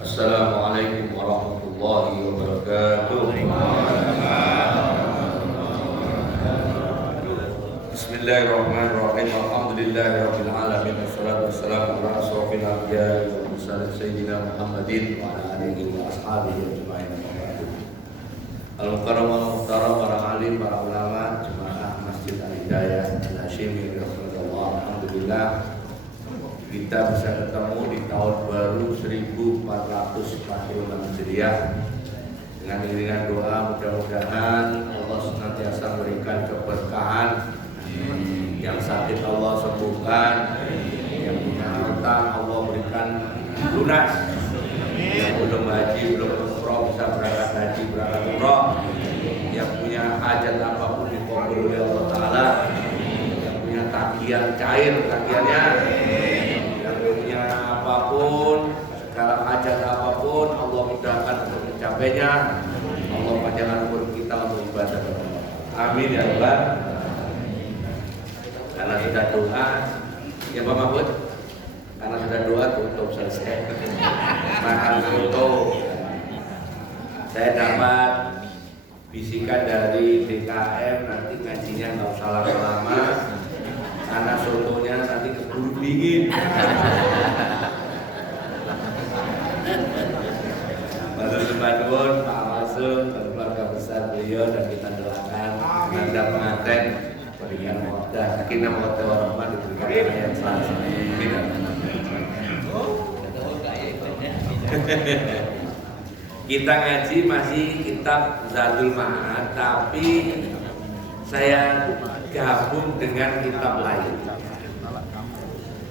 Assalamualaikum warahmatullahi wabarakatuh. Bismillahirrahmanirrahim. Alhamdulillahirabbil alamin. Wassalatu wassalamu ala asrofil anbiya'i wal mursalin sayyidina Muhammadin wa ala alihi wa ashabihi ajma'in. Al-mukarram wal-muhtaram, para alim, para ulama, jemaah Masjid Al-Hidayah Al-Hashimi rahimahullah. Alhamdulillah kita bisa ketemu di tahun baru 1446 Hijriah dengan iringan doa, mudah-mudahan Allah senantiasa memberikan keberkahan, yang sakit Allah sembuhkan, yang punya utang Allah berikan lunas, yang belum haji, belum umroh bisa berangkat haji, berangkat umroh, yang punya hajat apapun dikabul oleh Allah Ta'ala, yang punya tagihan cair tagihannya, apapun, segala hajat apapun Allah mudahkan untuk mencapainya. Allah panjangkan umur kita untuk ibadah. Amin ya Rabbal. Karena sudah doa, ya Pak Mahmud, karena sudah doa tutup selesai. Makan tutup. Saya dapat bisikan dari DKM, nanti ngajinya nggak usah lama-lama karena sotonya nanti keburu dingin. Badun, Pak Masum, dan keluarga besar beliau, dan kita doakan anda pengantin berikan wadah, sakinah mawaddah warahmah, diberikan yang selalu. Kita ngaji masih kitab Zadul Ma'ad, tapi saya gabung dengan kitab lain.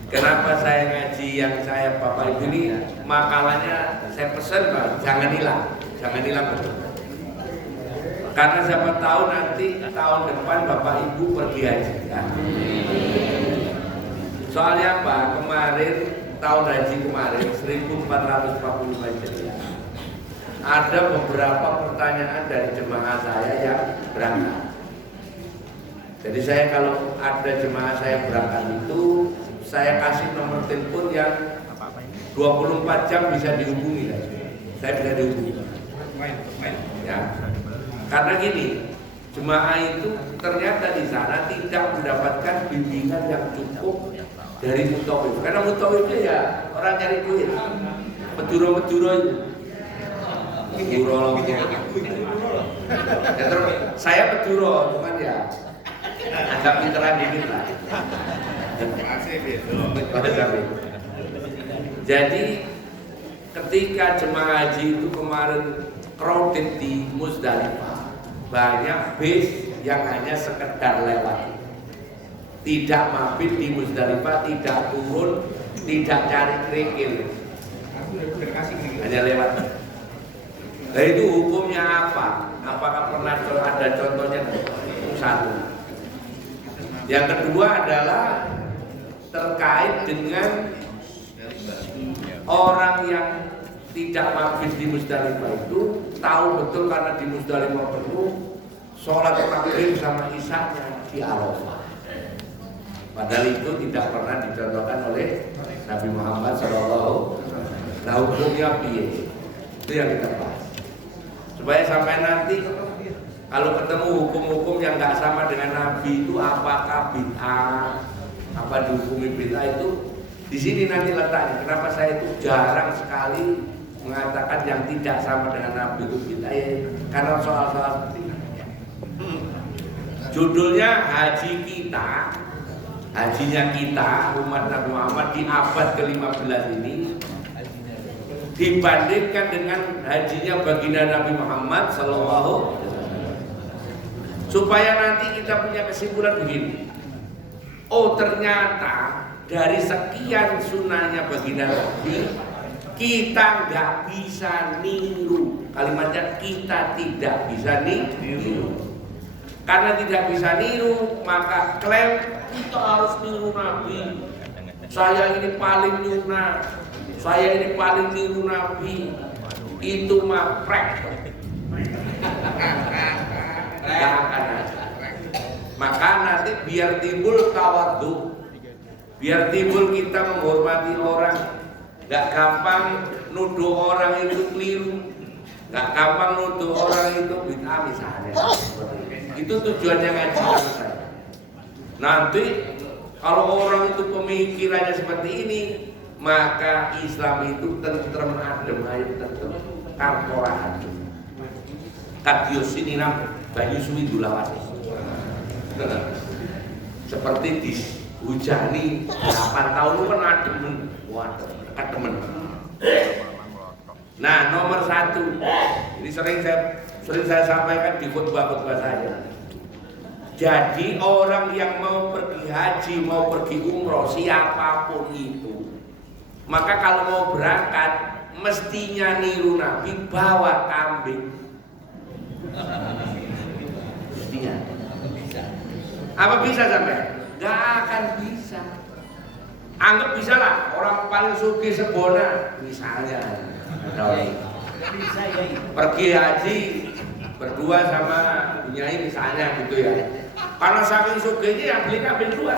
Kenapa saya ngaji yang saya Bapak Ibu ini makalahnya saya pesan Pak, jangan hilang betul. Karena siapa tahu nanti tahun depan Bapak Ibu pergi haji ya. Soalnya apa? Kemarin tahun haji kemarin 1445 Hijriah ada beberapa pertanyaan dari jemaah saya yang berangkat. Jadi saya kalau ada jemaah saya berangkat itu saya kasih nomor telepon yang 24 jam bisa dihubungi. Saya bisa dihubungi. Ya. Karena gini, jemaah itu ternyata di sana tidak mendapatkan bimbingan yang cukup dari mutawif. Karena mutawifnya ya orang cari duit. Meduro-meduro itu. Meduro. Ya, terus saya meduro, cuman ya agak pinteran dikit lah. Jadi ketika jemaah haji itu kemarin crowded di Muzdalifah, banyak bis yang hanya sekedar lewat, tidak mabit di Muzdalifah, tidak turun, tidak cari kerikil, hanya lewat. Nah itu hukumnya apa? Apakah pernah ada contohnya? Satu. Yang kedua adalah terkait dengan orang yang tidak mabit di Muzdalifah itu tahu betul karena di Muzdalifah penuh, sholat maghrib sama isya-nya di Arafah. Padahal itu tidak pernah dicontohkan oleh Nabi Muhammad SAW. Nah hukumnya piye? Itu yang kita bahas. Supaya sampai nanti kalau ketemu hukum-hukum yang nggak sama dengan Nabi itu apakah bid'ah, apa dihukumi bid'ah itu di sini nanti letaknya. Kenapa saya itu jarang sekali mengatakan yang tidak sama dengan Nabi itu bid'ah ya, karena soal-soal seperti ini. Judulnya haji kita, hajinya kita umat Nabi Muhammad di abad ke-15 ini dibandingkan dengan hajinya baginda Nabi Muhammad sallallahu. Supaya nanti kita punya kesimpulan begini. Oh ternyata dari sekian sunnahnya baginda Nabi kita nggak bisa niru. Kalimatnya kita tidak bisa niru. Karena tidak bisa niru maka klaim kita harus niru Nabi. Saya ini paling nyuna, saya ini paling niru Nabi. Itu mah prek. Gak akan ada. Maka nanti biar timbul tawadhu, biar timbul kita menghormati orang, nggak gampang nuduh orang itu keliru, nggak gampang nuduh orang itu bid'ah misalnya. Itu tujuannya ngaji saya. Nanti kalau orang itu pemikirannya seperti ini, maka Islam itu tentrem adem ayem tentrem karpora adem. Kadius ini nam Bayu Suwi Dulawati. Seperti dihujani 8 tahun itu kan adem, waduh, ademen. Nah, nomor 1 ini sering saya sampaikan di khutbah-khutbah saya. Jadi orang yang mau pergi haji, mau pergi umroh, siapapun itu, maka kalau mau berangkat mestinya niru Nabi, bawa kambing. Mestinya. Apa bisa sampai? Gak akan bisa. Anggap bisa lah, orang paling sugih sebona misalnya. Bisa ya. Pergi haji berdua sama Bunyai misalnya gitu ya. Karena saking sugihnya yang beli kambing 2.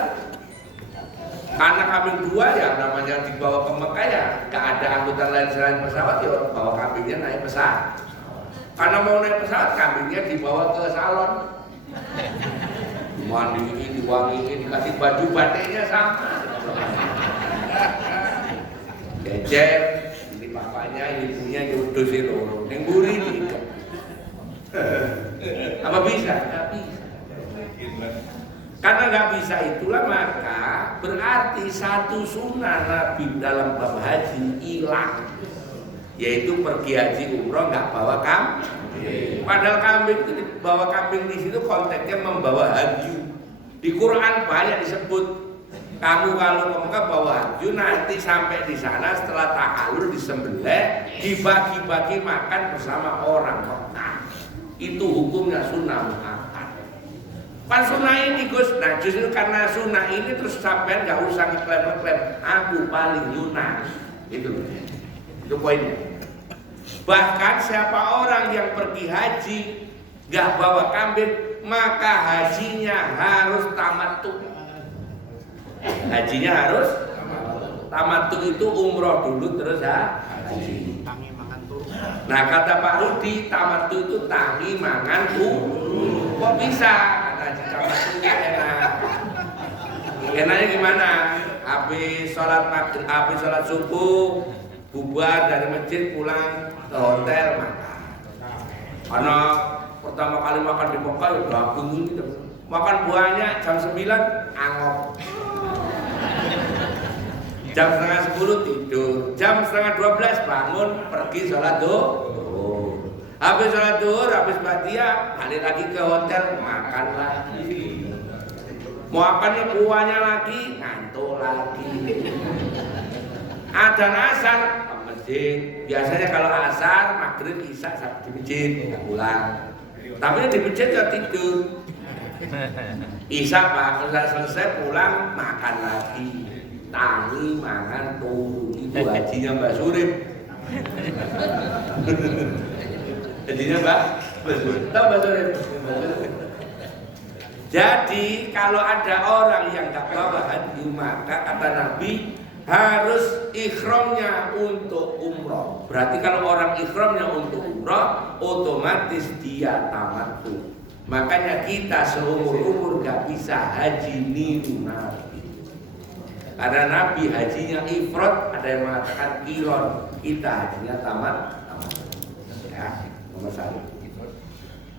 Karena kambing 2 ya namanya dibawa ke Mekah ya, gak ada angkutan lain selain pesawat ya, bawa kambingnya naik pesawat. Karena mau naik pesawat kambingnya dibawa ke salon. Dimandiin, diwangiin, dikasih baju batiknya sama. Jejer, ini bapaknya, ini ibunya diudusin loro, yang buri juga. Apa bisa? Nggak bisa. Karena nggak bisa itulah maka berarti satu sunnah Nabi dalam bab haji hilang, yaitu pergi haji umroh nggak bawa kambing. Padahal kambing itu bawa kambing di situ konteksnya membawa haji. Di Quran banyak disebut kamu kalau ke Mekah bawa haji nanti sampai di sana setelah tahallul disembelih dibagi-bagi makan bersama orang Mekah. Itu hukumnya sunnah muakkad. Pas sunnah ini Gus, nah justru karena sunnah ini terus sampai nggak usah ngeklaim aku paling lunas. Itu poinnya. Bahkan siapa orang yang pergi haji nggak bawa kambing, maka hajinya harus tamattu. Hajinya harus tamattu itu umroh dulu terus haji. Nah kata Pak Rudi, tamattu itu tangi mangan turu. Kok bisa? Kata haji tamattu enak. Enaknya gimana? Habis sholat maghrib, habis sholat subuh, bubar dari masjid pulang ke hotel makan. Karena pertama kali makan di Mekah ya gabung gitu. Makan buahnya jam 9 angok. Jam setengah 10 tidur. Jam setengah 12 bangun pergi sholat duhur. Habis sholat duhur, habis badiah balik lagi ke hotel makan lagi. Mau makannya buahnya lagi ngantuk lagi. Adzan asar ke masjid. Biasanya kalau asar, maghrib, isya di masjid nggak pulang. Tapi di masjid ya tidur. Isya Pak, selesai pulang makan lagi. Tangi mangan turu itu hajinya Mbak Surip. Hajinya Mbak Surip. Tahu Mbak Surip? Jadi kalau ada orang yang nggak bawa haji maka kata Nabi harus ikhramnya untuk umroh. Berarti kalau orang ikhramnya untuk umroh, otomatis dia tamattu. Makanya kita seumur-umur gak bisa haji niru Nabi. Karena Nabi hajinya ifrad, ada yang mengatakan kilon. Kita hajinya tamat. Ya, nomor 1.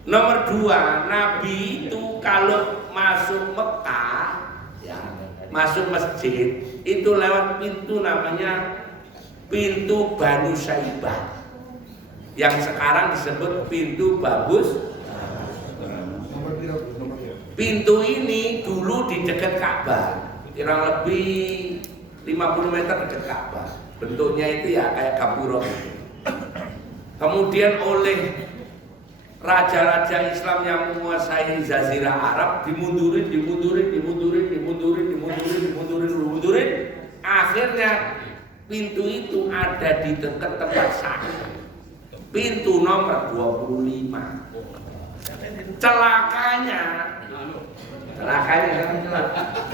Nomor 2, Nabi itu kalau masuk Mekah, ya, masuk masjid itu lewat pintu namanya pintu Banu Syaibah yang sekarang disebut pintu Babus. Pintu ini dulu di dekat Ka'bah, kurang lebih 50 meter dekat Ka'bah. Bentuknya itu ya kayak gapura. Kemudian oleh raja-raja Islam yang menguasai Jazirah Arab dimundurin. Akhirnya pintu itu ada di dekat tempat saya. Pintu nomor 25. Celakanya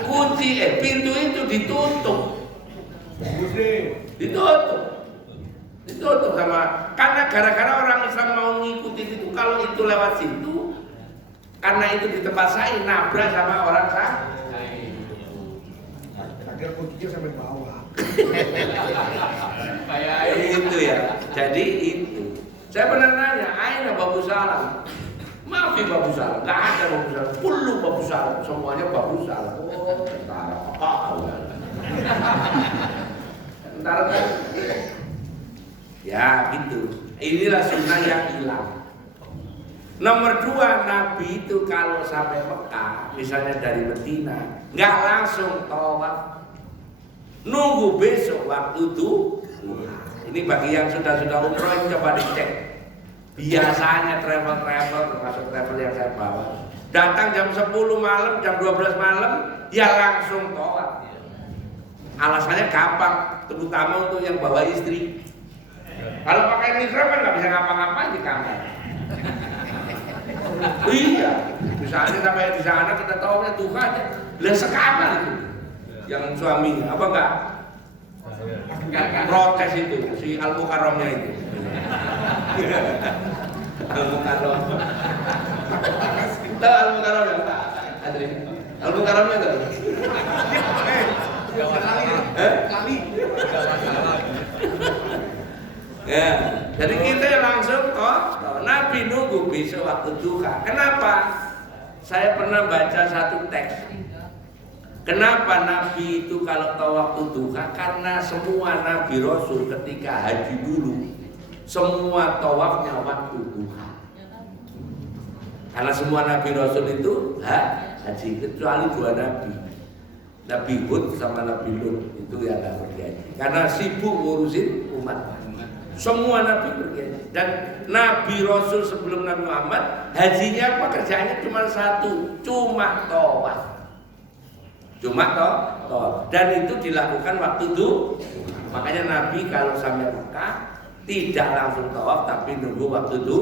kunci pintu itu ditutup. Ditutup sama, karena gara-gara orang Islam mau ngikutin itu, kalau itu lewat situ, karena itu di tempat saya nabrak sama orang saya. Akhirnya kuncinya sampai bawah. Kayak itu ya. Jadi itu. Saya pernah nanya, aina babu salam. Maaf ya babu salam, nggak ada babu salam. Puluh babu salam, semuanya babu salam. Oh, tentara apa? Tentara kan? Ya gitu. Inilah sunnah yang hilang. Nomor 2, Nabi itu kalau sampai Mekah, misalnya dari Medina, nggak langsung tawaf, nunggu besok waktu itu. Ini bagi yang sudah umroh ini coba dicek. Biasanya travel termasuk travel yang saya bawa, datang jam 10 malam, jam 12 malam, ya langsung tawaf. Alasannya gampang, terutama untuk yang bawa istri. Kalau pakai ihram kan nggak bisa ngapa-ngapain di kamar. Iya, misalnya sampai di sana kita tahunya Tuhan aja, lah sekamar itu. Yang suami apa enggak? Protes itu si Al-Mukarramnya itu. Al-Mukarram. Tahu Al-Mukarram enggak? Adri. Al-Mukarramnya tahu? Kali. Ya, jadi kita langsung Nabi nunggu besok waktu duha. Kenapa? Saya pernah baca satu teks. Kenapa Nabi itu kalau tahu waktu duha? Karena semua Nabi Rasul ketika haji dulu, semua tawafnya waktu duha. Karena semua Nabi Rasul itu haji, kecuali 2 Nabi, Nabi Hud sama Nabi Lut itu yang nggak pergi haji. Karena sibuk ngurusin umat. Semua Nabi pergi. Dan Nabi Rasul sebelum Nabi Muhammad hajinya pekerjaannya cuma satu, cuma tawaf. Dan itu dilakukan waktu itu. Makanya Nabi kalau sampai Mekah tidak langsung tawaf tapi nunggu waktu itu.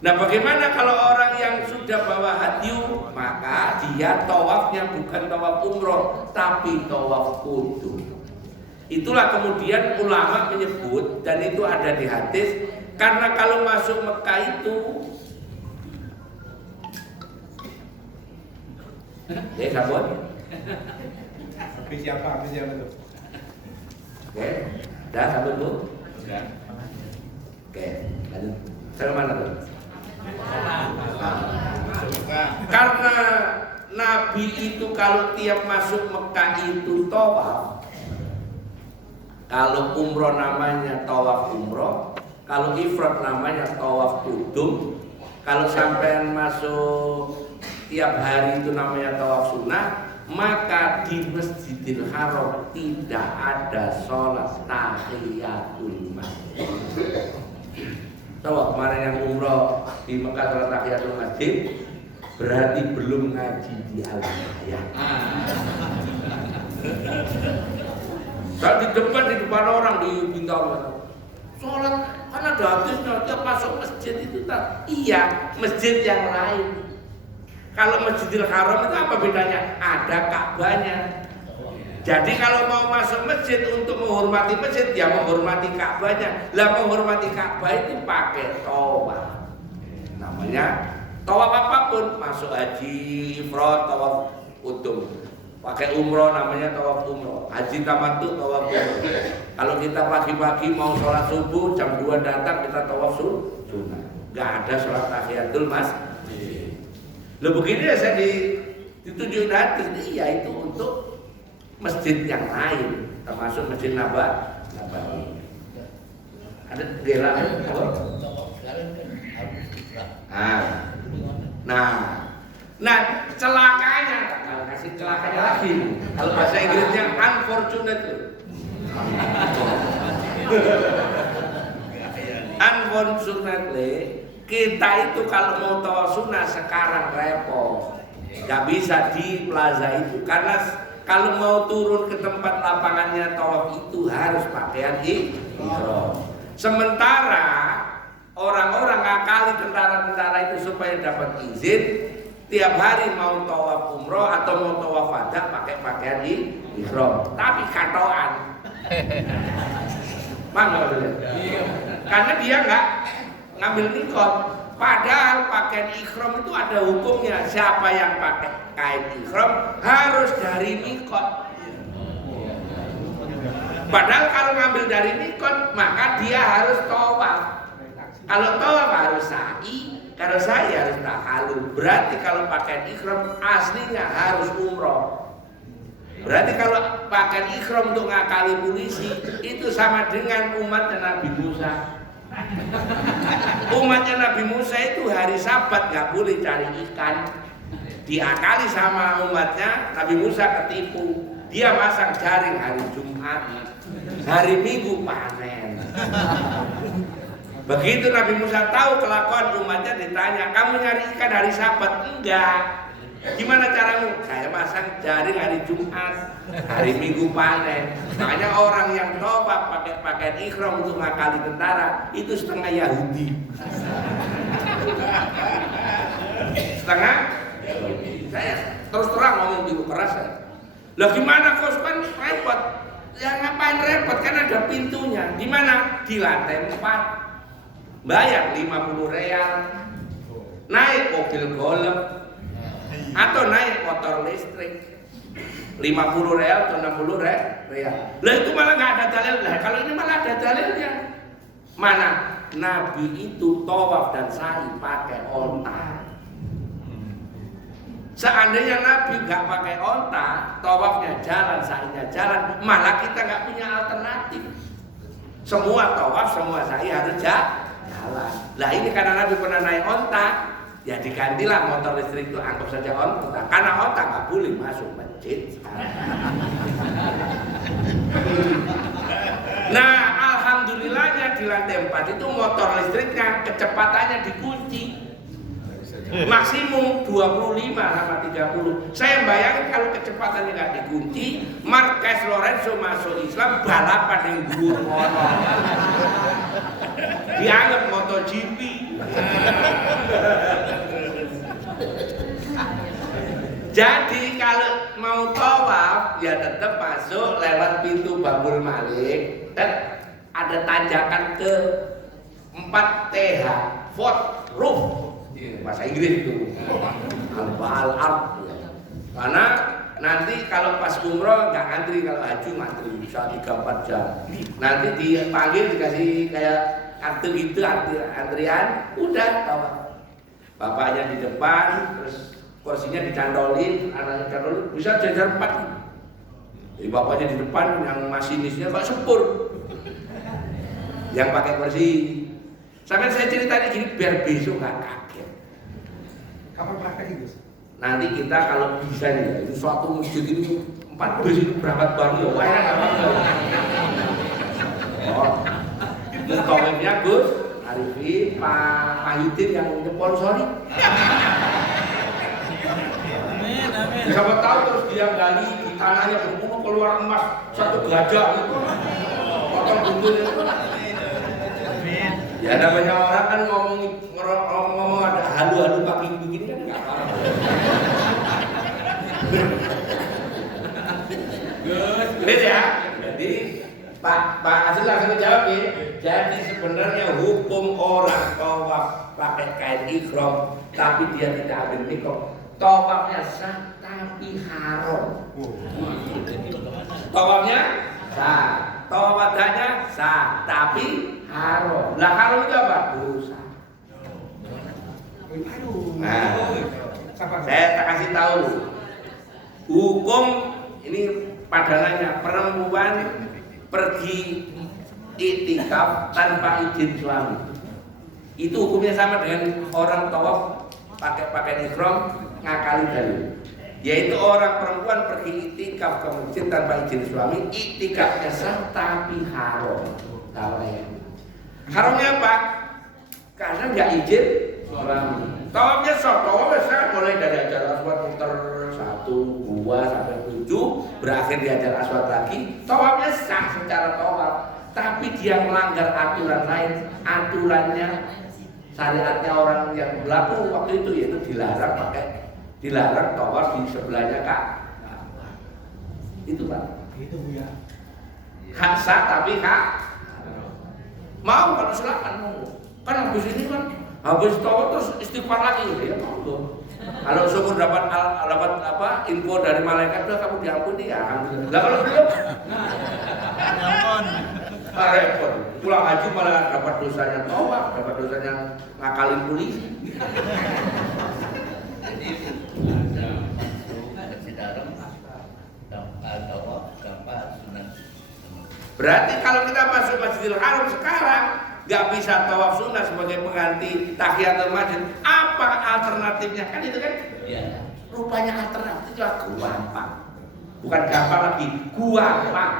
Nah, bagaimana kalau orang yang sudah bawa hadyu, maka dia tawafnya bukan tawaf umroh tapi tawaf qudum. Itulah kemudian ulama menyebut, dan itu ada di hadis, karena kalau masuk Mekah itu sabun. Habis siapa tuh? Oke, dah sabun tuh. Oke, lanjut. Saya mana tuh? Karena Nabi itu kalau tiap masuk Mekah itu tawaf. Kalau umroh namanya tawaf umroh, kalau ifrad namanya tawaf qudum. Kalau sampai masuk tiap hari itu namanya tawaf sunnah, maka di Masjidil Haram tidak ada sholat tahiyatul masjid. Tahu kemarin yang umroh di Mekah sholat tahiyatul masjid, berarti belum ngaji di Al-Baqarah. Saya di depan orang di Bintaro sholat, karena ada hadisnya tiap masuk masjid itu iya, masjid yang lain. Kalau Masjidil Haram itu apa bedanya? Ada Ka'bahnya. Jadi kalau mau masuk masjid untuk menghormati masjid, ya menghormati Ka'bahnya. Lah menghormati Ka'bah itu pakai tawaf. Namanya tawaf apapun, masuk haji, ifrad, tawaf qudum. Pakai umroh namanya tawaf umroh, haji tamattu tawaf umroh. Kalau kita pagi-pagi mau sholat subuh jam 2 datang kita tawaf sunnah. Gak ada sholat tahiyatul masjid. Loh begini ya saya ditunjukin hadis, iya itu untuk masjid yang lain, termasuk Masjid Nabawi. Ada gela Nah, celakanya, kasih celakanya lagi. Kalau bahasa Inggrisnya unfortunately. Unfortunately, kita itu kalau mau tawaf sunnah sekarang repot. Gak bisa di plaza itu, karena kalau mau turun ke tempat lapangannya tawaf itu harus pakaian ihram. Sementara orang-orang ngakali tentara-tentara itu supaya dapat izin, tiap hari mau tawaf umroh atau mau tawaf wada pakai pakaian ihram, tapi katoan. Mana boleh? Karena dia nggak ngambil mikot. Padahal pakaian ihram itu ada hukumnya. Siapa yang pakai kain ihram harus dari mikot. Padahal kalau ngambil dari mikot maka dia harus tawaf. Kalau tawaf harus sa'i, kalau sa'i harus tahalul. Berarti kalau pakaian ihram aslinya harus umroh. Berarti kalau pakaian ihram untuk ngakali polisi itu sama dengan umatnya Nabi Musa. Umatnya Nabi Musa itu hari Sabat nggak boleh cari ikan. Diakali sama umatnya Nabi Musa ketipu. Dia masang jaring hari Jumat, hari Minggu panen. Begitu Nabi Musa tahu kelakuan umatnya, ditanya, kamu nyari ikan hari Sabat? Enggak. Gimana caramu? Saya pasang jaring hari Jumat, hari Minggu panen. Makanya orang yang tawaf pakai pakaian ihram untuk ngakali tentara itu setengah Yahudi. Setengah Yahudi. Saya terus terang ngomong dulu keras saya. Lah gimana kos kan repot? Ya ngapain repot? Kan ada pintunya. Di mana? Di lantai 4. Bayar 50 real. Naik mobil golf atau naik motor listrik 50 real atau 60 real. Lah itu malah nggak ada dalil. Lah kalau ini malah ada dalilnya. Mana? Nabi itu tawaf dan sa'i pakai onta. Seandainya Nabi nggak pakai onta, tawafnya jalan, sa'inya jalan, malah kita nggak punya alternatif. Semua tawaf, semua sa'i harus jalan. Lah ini karena Nabi pernah naik onta, ya digantilah motor listrik itu, anggap saja onta. Karena onta nggak boleh masuk masjid. Nah, alhamdulillahnya di lantai 4 itu motor listriknya kecepatannya dikunci. Maksimum 25 sama 30. Saya bayangin kalau kecepatannya nggak dikunci, Marquez Lorenzo masuk Islam balapan yang dhuwur ngono. Dianggap MotoGP. Jadi kalau mau tawaf ya tetap masuk lewat pintu Babul Malik. Dan ada tanjakan ke 4TH, Fort Roof. Bahasa Inggris itu al-ard. Karena nanti kalau pas umroh nggak antri, kalau haji ngantri bisa 3-4 jam. Nanti dipanggil dikasih kayak kartu gitu, antrian, udah tawaf. Bapaknya di depan, terus kursinya dicantolin, anaknya dicantolin, bisa jajar 4. Jadi bapaknya di depan, yang masinisnya kok sepur, yang pakai kursi. Sampai saya ceritanya gini biar besok nggak kaget. Kapan praktek itu? Nanti kita kalau bisa nih, ya, itu suatu masjid ini 4 bus itu berangkat bareng ya, wah enak apa? Oh, mutawifnya Gus Arifin, Pak Yudin yang nyponsori. Siapa tahu terus dia gali di tanahnya berbunuh keluar emas 1 gajah itu, potong buntutnya itu. Ya namanya orang kan ngomong ada halu-halu pakai begini kan nggak apa-apa. Gus ya. Jadi Pak Asil langsung jawab ya. Jadi sebenarnya hukum orang tawaf pakai kain ihram tapi dia tidak ambil mikot, tawafnya sah tapi haram. Tawafnya sah, tawaf wadahnya sah tapi haram. Lah haram itu apa? Dosa. Nah, saya tak kasih tahu hukum ini padanannya. Perempuan pergi iktikaf tanpa izin suami, itu hukumnya sama dengan orang tawaf pakai pakaian ihram ngakali dalil. Yaitu orang perempuan pergi iktikaf ke masjid tanpa izin suami, iktikafnya sah tapi haram. Haramnya apa? Karena nggak izin suami. Tawafnya sah, tawafnya sah mulai dari Hajar Aswad muter 1, 2 sampai 7, berakhir di Hajar Aswad lagi. Tawafnya sah secara tawaf, tapi dia melanggar aturan lain. Aturannya syariatnya orang yang berlaku waktu itu yaitu dilarang pakai dilarang tawaf di sebelahnya Kak. Itu Pak. Itu Bu ya. Hak sah tapi hak mau kalau silakan mau. Kan habis ini kan habis tawaf terus istighfar lagi ya monggo. Kalau syukur dapat apa info dari malaikat udah kamu diampuni ya alhamdulillah. Lah kalau belum repot. Pulang haji malah dapat dosanya tawaf, dapat dosanya ngakalin polisi. Jadi ada sidaram tawaf tanpa sunat. Berarti kalau kita masuk Masjidil Haram sekarang nggak bisa tawaf sunnah sebagai pengganti tahiyatul masjid. Apa alternatifnya? Kan itu kan? Iya. Rupanya alternatifnya gampang. Bukan gampang lagi, gampang.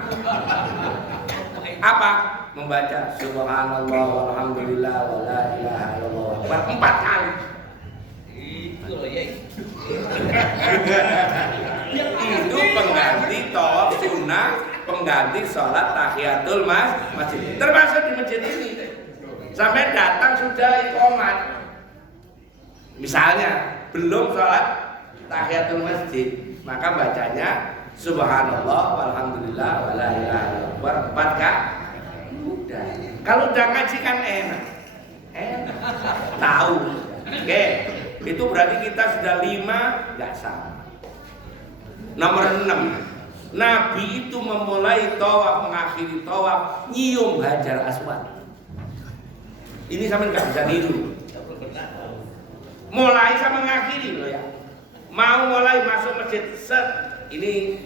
Apa? Membaca subhanallah walhamdulillah wala ilaha illallah 4 kali. Itu loh ya. Itu pengganti tawaf sunnah, pengganti sholat tahiyatul masjid. Termasuk di masjid ini. Sampai datang sudah iqamat. Misalnya belum sholat tahiyatul masjid, maka bacanya subhanallah walhamdulillah wala ilaha illallah 4 kali. Udah. Kalau udah ngaji kan enak. Tahu. Oke. Itu berarti kita sudah 5 nggak sama. Nomor 6. Nabi itu memulai tawaf, mengakhiri tawaf, nyium Hajar Aswad. Ini sampai nggak bisa niru. Mulai sama mengakhiri loh ya. Mau mulai masuk masjid set. Ini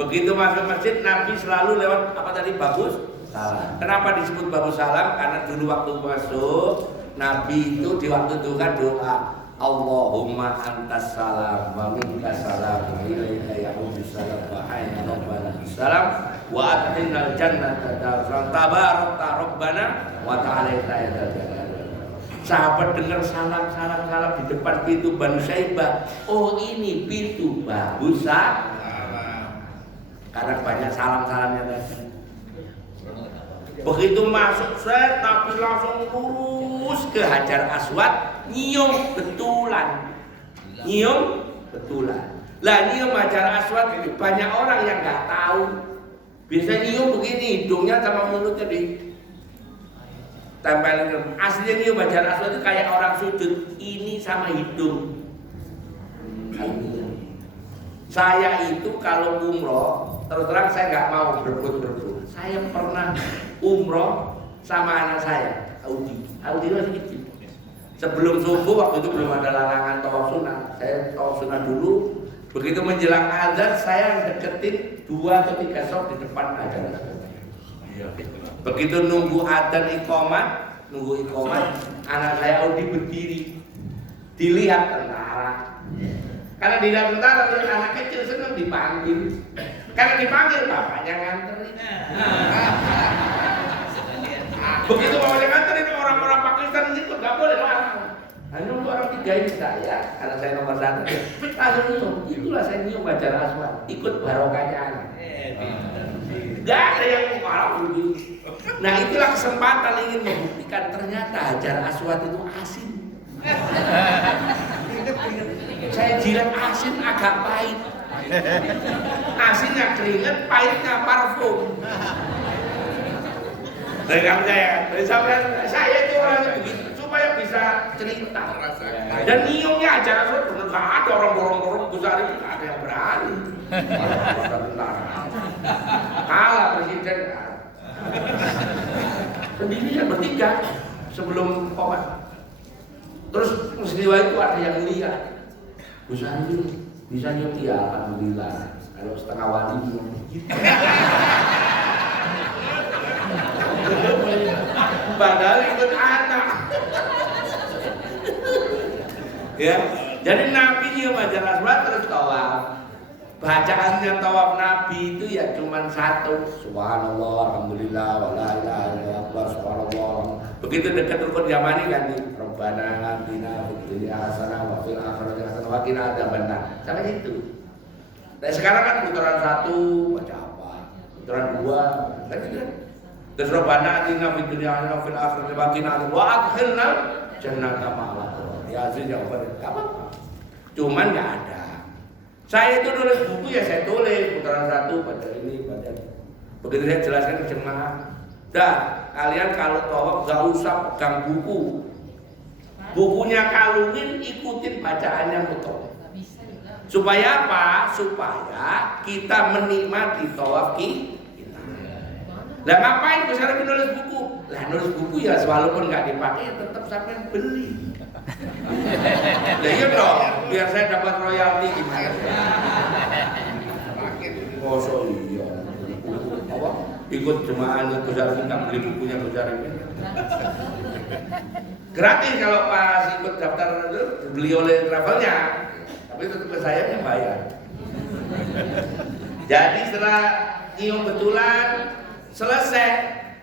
begitu masuk masjid Nabi selalu lewat apa tadi bagus salam. Kenapa disebut bagus salam? Karena dulu waktu masuk Nabi itu di waktu itu kan doa Allahumma antas salam wa minkas salam wa ilaika ya'udzu salam wa hayya rabbana salam wa adkhilnal jannata darran tabarakta rabbana wa ta'ala ya. Sahabat dengar salam di depan pintu Banu Syaibah. Oh ini pintu bagus salam. Karena banyak salam-salamnya tadi. Begitu masuk set, Nabi langsung lurus ke Hajar Aswad, nyium betulan. Lah nyium Hajar Aswad ini banyak orang yang nggak tahu. Biasanya nyium begini, hidungnya sama mulutnya di tempelin. Aslinya nyium Hajar Aswad itu kayak orang sujud. Ini sama hidung. Saya itu kalau umroh, terus terang saya nggak mau berebut. Saya pernah umroh sama anak saya, Audi masih kecil. Sebelum subuh waktu itu belum ada larangan tawaf sunnah. Saya tawaf sunnah dulu. Begitu menjelang azan saya deketin 2 atau 3 shot di depan Hajar Aswad. Begitu nunggu adzan iqamat, anak saya Audi berdiri. Dilihat tentara. Karena dilihat tentara terus anak kecil senang dipanggil. Karena dipanggil bapaknya nganterin. Begitu bapaknya nganterin orang-orang Pakistan itu nggak boleh larang. Hanya untuk orang 3 ini saya, karena saya nomor 1. Langsung nyium, itulah saya nyium Hajar Aswad. Ikut barokahnya anak. Gak ada yang marah begitu. Nah itulah kesempatan ingin membuktikan ternyata Hajar Aswad itu asin. Saya jilat asin agak pahit. Asinnya keringet, pahitnya parfum. Dari kamu saya itu orangnya begitu supaya bisa cerita. Dan nyiumnya Hajar Aswad benar nggak ada orang borong-borong besar itu nggak ada yang berani. Kalah presiden. Sendirinya bertiga sebelum komat. Terus peristiwa itu ada yang lihat. Gus Ari bisa nyetir, alhamdulillah. Kalau setengah wali belum. Padahal ikut anak. Ya, jadi Nabi nyium Hajar Aswad terus tawaf. Bacaannya tawaf Nabi itu ya cuma 1, subhanallah, alhamdulillah, wala ilaha illallah, subhanallah. Begitu dekat rukun Yamani kan di Rabbana atina fid dunya hasanah wa fil akhirati hasanah wa qina adzabannar. Sampai itu. Dan sekarang kan putaran 1 baca apa? Putaran 2 kan gitu. Terus Rabbana atina fid dunya hasanah wa fil akhirati wa qina adzabannar wa adkhilna jannata ma'al abrar. Ya aziz ya apa? cuman nggak ada. Saya itu nulis buku ya saya tulis putaran 1 pada ini pada. Begitu saya jelaskan ke jemaah, dah kalian kalau tawaf nggak usah pegang buku, bukunya kalungin, ikutin bacaannya muter. Supaya apa? Supaya kita menikmati tawaf kita. Lah ngapain misalnya nulis buku? Lah nulis buku ya walaupun nggak dipakai tetap sampai beli. Lah iya dong, biar saya dapat royalti gimana? Mosok iya. Apa? Ikut jemaahnya Gus Arifin nggak beli bukunya Gus Arifin. Gratis kalau pas ikut daftar itu beli oleh travelnya, tapi tetap ke saya yang bayar. Jadi setelah nyium betulan selesai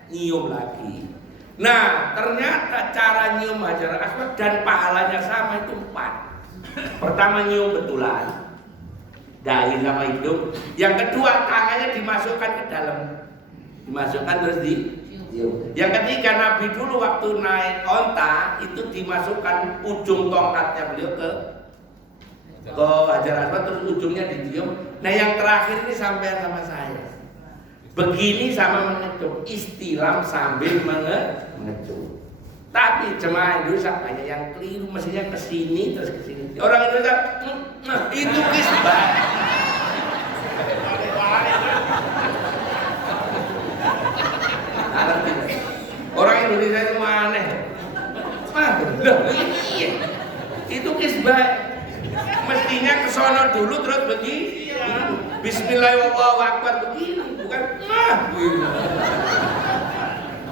nyium lagi. Nah ternyata cara nyium Hajar Aswad dan pahalanya sama itu 4. Pertama nyium betulan, dahi sama hidung. Yang kedua tangannya dimasukkan ke dalam, dimasukkan terus dicium. Yang ketiga Nabi dulu waktu naik onta itu dimasukkan ujung tongkatnya beliau ke Hajar Aswad terus ujungnya dicium. Nah yang terakhir ini sampai sama saya. Begini sama mengecup, istilam sambil mengecup. Tapi jemaah Indonesia banyak yang keliru, mestinya ke sini terus ke sini. Orang Indonesia itu kisbah. Orang Indonesia itu aneh. Iya. Itu kisbah. Mestinya ke sono dulu terus begini. Bismillahirrahmanirrahim begini, bukan begini.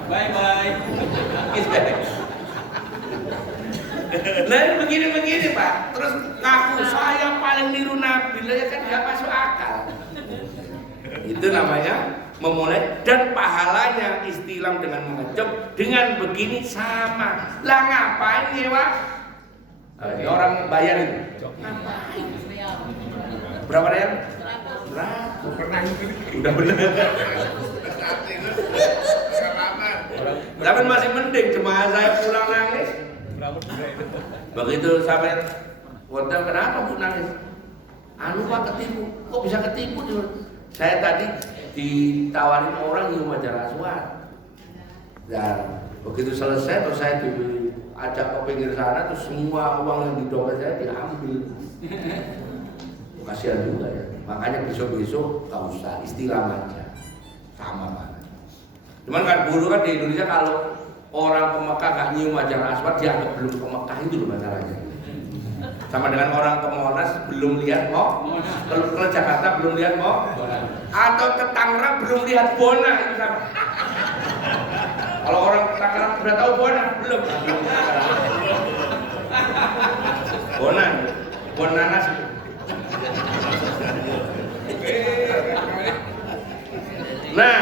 Bye bye. Nah begini Pak, terus ngaku saya paling niru Nabi, lah ya kan nggak masuk akal. Itu namanya memulai dan pahalanya istilam dengan mengecup dengan begini sama. Lah ngapain ya Pak? Orang bayar itu. Ngapain? Berapa real? Pernah udah bener. Tapi masih mending jemaah saya pulang nangis. Begitu sampai hotel, kenapa Bu nangis? Anu Pak ketipu. Kok bisa ketipu? Saya tadi ditawarin orang yang Hajar Aswad. Dan begitu selesai terus saya diajak ke pinggir sana terus semua uang yang di dompet saya diambil. Kasihan juga ya. Makanya besok-besok gak usah, istilah aja. Sama Pak. Cuman kan dulu kan di Indonesia kalau orang ke Mekah gak nyium Hajar Aswad dianggap belum ke Mekah, itu loh masalahnya. Sama dengan orang ke Monas belum lihat kalau ke Jakarta belum lihat atau ke Tangerang belum lihat Bona, itu sama. Kalau orang ke Tangerang sudah tahu Bona belum. Bona nanas. Nah,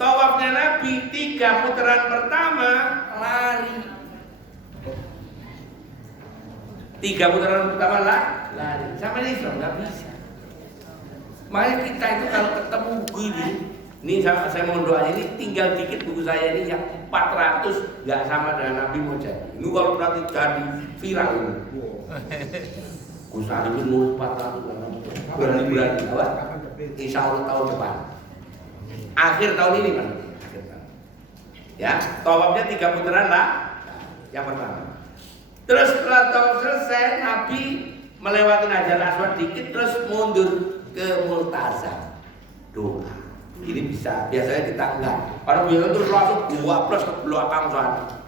tawafnya Nabi 3 putaran pertama lari. 3 putaran pertama lari. Sama Islam nggak bisa. Makanya kita itu kalau ketemu begini, ini saya mau doanya ini tinggal dikit buku saya ini yang 400 nggak sama dengan Nabi mau jadi. Ini kalau nanti jadi viral ini. Gus Arifin nulis 400 berani apa? Insya Allah tahun depan. Akhir tahun ini kan. Ya, tawafnya 3 putaran lah. Yang pertama. Terus setelah tawaf selesai, Nabi melewati Hajar Aswad dikit terus mundur ke Multazam. Doa. Ini bisa, biasanya kita enggak. Orang bilang terus langsung 2+ ke belakang sana.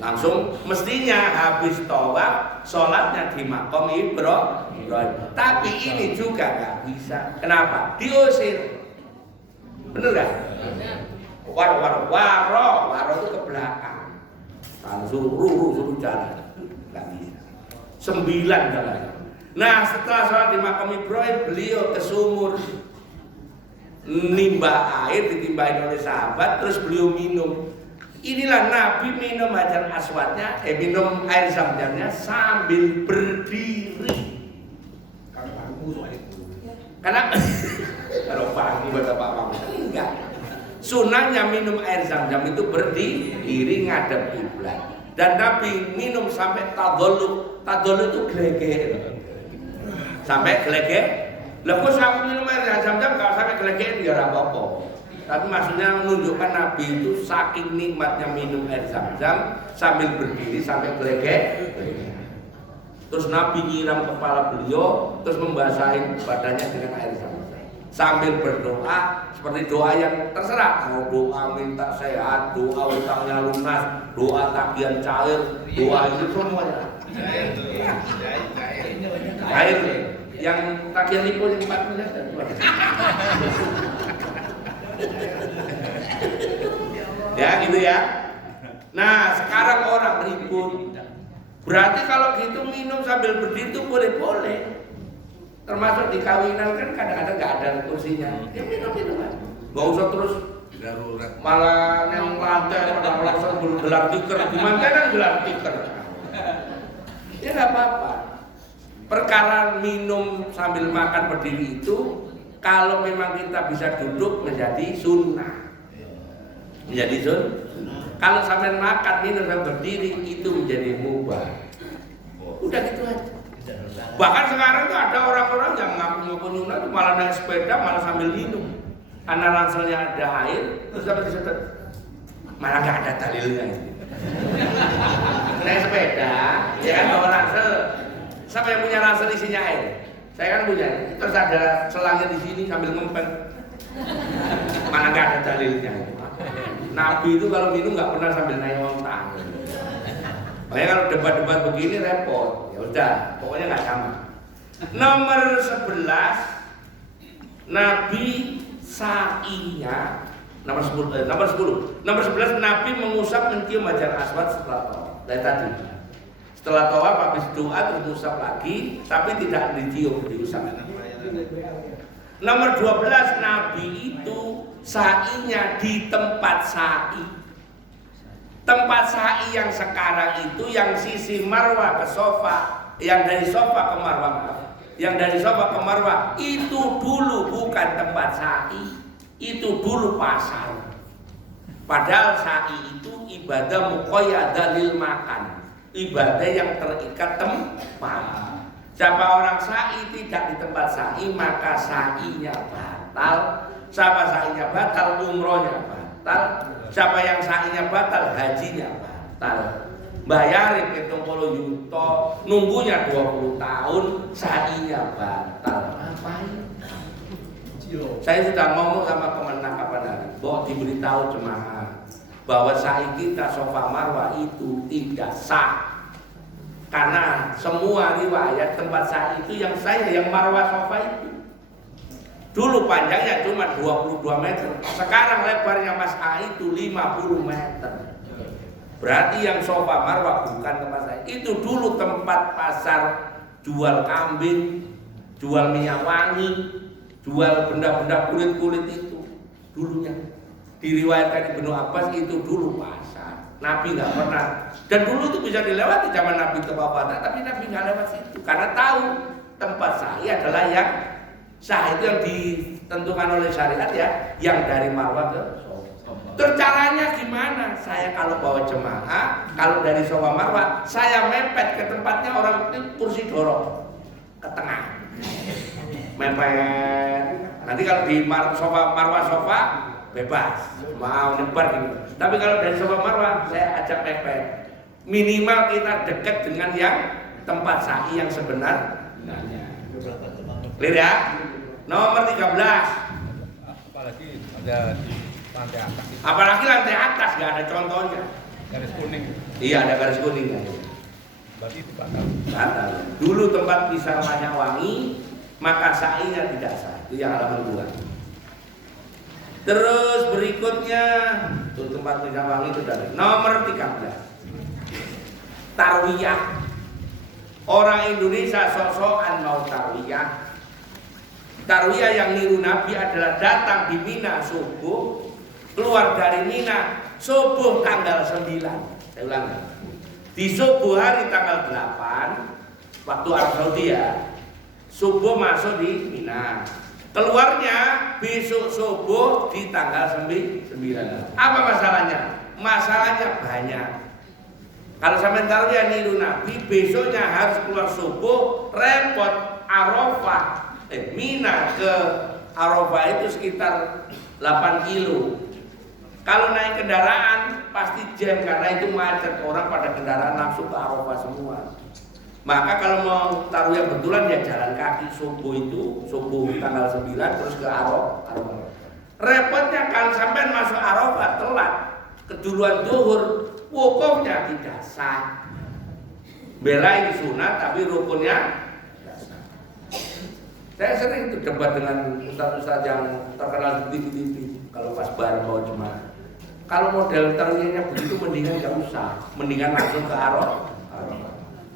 Langsung mestinya habis tawaf sholatnya di Maqam Ibrahim. Tapi ini juga nggak bisa. Kenapa? Diusir. Bener nggak? Waro itu ke belakang. Suruh jalan. Nggak bisa. 9 jalan. Nah setelah sholat di Maqam Ibrahim beliau ke sumur nimbah air ditimbahin oleh sahabat terus beliau minum. Inilah Nabi minum Hajar Aswadnya, minum air zam-zamnya sambil berdiri. Karena kalau pagi kata Pak Mang, enggak. Sunahnya minum air zam-zam itu berdiri ngadep kiblat. Dan Nabi minum sampai tadollu. Tadollu itu gelegek. Sampai gelegek. Lah kok sampai minum air Zam-Zam kalau sampai gelegek ya ora apa-apa. Tapi maksudnya menunjukkan Nabi itu saking nikmatnya minum air Zam-Zam sambil berdiri sampai gelegek. Terus Nabi nyiram kepala beliau, terus membasahin badannya dengan air Zam-Zam. Sambil berdoa seperti doa yang terserah, mau doa minta sehat, doa utangnya lunas, doa tagihan cair, doa itu semuanya. Cair yang tagihan lipo yang 4 miliar ya gitu ya. Nah sekarang orang ribut. Berarti kalau gitu minum sambil berdiri itu boleh-boleh. Termasuk di kawinan kan kadang-kadang nggak ada kursinya. Ya minum-minum aja. Nggak usah terus malah yang lantai malah langsung gelar tikar. Gimana kan gelar tikar? Ya nggak apa-apa. Perkara minum sambil makan berdiri itu kalau memang kita bisa duduk menjadi sunnah. Menjadi sunnah. Kalau sambil makan minum sambil berdiri itu menjadi mubah. Udah gitu aja. Bahkan sekarang tuh ada orang-orang yang ngaku sunnah itu malah naik sepeda malah sambil minum. Karena ranselnya ada air terus sampai disetet. Malah nggak ada dalilnya. Naik sepeda, ya kan bawa ransel. Siapa yang punya ransel isinya air? Saya kan punya. Terus ada selangnya di sini sambil ngempeng. Mana nggak ada dalilnya. Nabi itu kalau minum nggak pernah sambil naik onta. Makanya kalau debat-debat begini repot. Ya udah, pokoknya nggak sama. Nomor 11 Nabi sa'inya. Nomor 10. Nomor 11 Nabi mengusap mencium Hajar Aswad setelah tawaf. Dari tadi. Setelah tawaf habis doa terus ngusap lagi, tapi tidak dicium, diusap. Nomor 12 Nabi itu sa'inya di tempat sa'i. Tempat sa'i yang sekarang itu yang sisi Marwah ke Sofa, yang dari Sofa ke Marwah, yang dari Sofa ke Marwah itu dulu bukan tempat sa'i, itu dulu pasar. Padahal sa'i itu ibadah muqayyadah lil makan. Ibadah yang terikat tempat. Siapa orang sa'i tidak di tempat sa'i maka sa'inya batal. Siapa sa'inya batal umrohnya batal. Siapa yang sa'inya batal hajinya batal. Bayarin 70 juta, nunggunya 20 tahun, sa'inya batal. Ngapain? Saya sudah ngomong sama Kemenang kapan hari, bahwa diberitahu jemaah bahwa sa'i kita Sofa Marwah itu tidak sah. Karena semua riwayat tempat sa'i itu yang Marwah Sofa itu dulu panjangnya cuma 22 meter. Sekarang lebarnya Mas'ah itu 50 meter. Berarti yang Sofa Marwah bukan tempat sa'i. Itu dulu tempat pasar jual kambing, jual minyak wangi, jual benda-benda kulit-kulit itu dulunya. Diriwayatkan Ibnu Abbas itu dulu pasar. Nabi nggak pernah. Dan dulu itu bisa dilewati zaman Nabi ke Bapak, tapi Nabi nggak lewat situ karena tahu tempat sa'i adalah yang sah, itu yang ditentukan oleh syariat ya, yang dari Marwah ke Sofa. Terus caranya gimana? Saya kalau bawa jemaah, kalau dari Sofa Marwah, saya mepet ke tempatnya orang itu kursi dorong ke tengah. Mepet. Nanti kalau di Sofa Marwah Sofa bebas mau nyebar gitu. Tapi kalau dari Sofa Marwah saya ajak mepet. Minimal kita dekat dengan yang tempat sa'i yang sebenarnya. Clear ya? Nomor 13. Apalagi ada di lantai atas. Apalagi lantai atas nggak ada contohnya. Garis kuning. Iya ada garis kuning. Berarti itu batal. Batal. Dulu tempat pisang minyak wangi, maka sa'inya tidak sah. Itu yang halaman 2. Terus berikutnya tuh tempat pisang wangi itu dari nomor 13. Tarwiyah. Orang Indonesia sok-sokan mau tarwiyah. Tarwiyah yang niru Nabi adalah datang di Mina subuh, keluar dari Mina subuh tanggal 9. Saya ulangi. Di subuh hari tanggal 8 waktu Arab Saudi ya. Subuh masuk di Mina. Keluarnya besok subuh di tanggal 9. Apa masalahnya? Masalahnya banyak. Kalau sampai taruh ya niru Nabi, besoknya harus keluar subuh, repot Arafah, Mina ke Arafah itu sekitar 8 kilo. Kalau naik kendaraan pasti jam karena itu macet, orang pada kendaraan langsung ke Arafah semua. Maka kalau mau taruh yang betulan ya jalan kaki subuh tanggal 9 terus ke Arafah. Repotnya kalau sampai masuk Arafah telat, keduluan zuhur, wukufnya tidak sah. Belain sunat tapi rukunnya tidak sah. Saya sering itu debat dengan ustaz-ustaz yang terkenal di TV. Kalau pas bareng bawa jemaah, kalau model tarwiyahnya begitu mendingan nggak usah, mendingan langsung ke Arafah.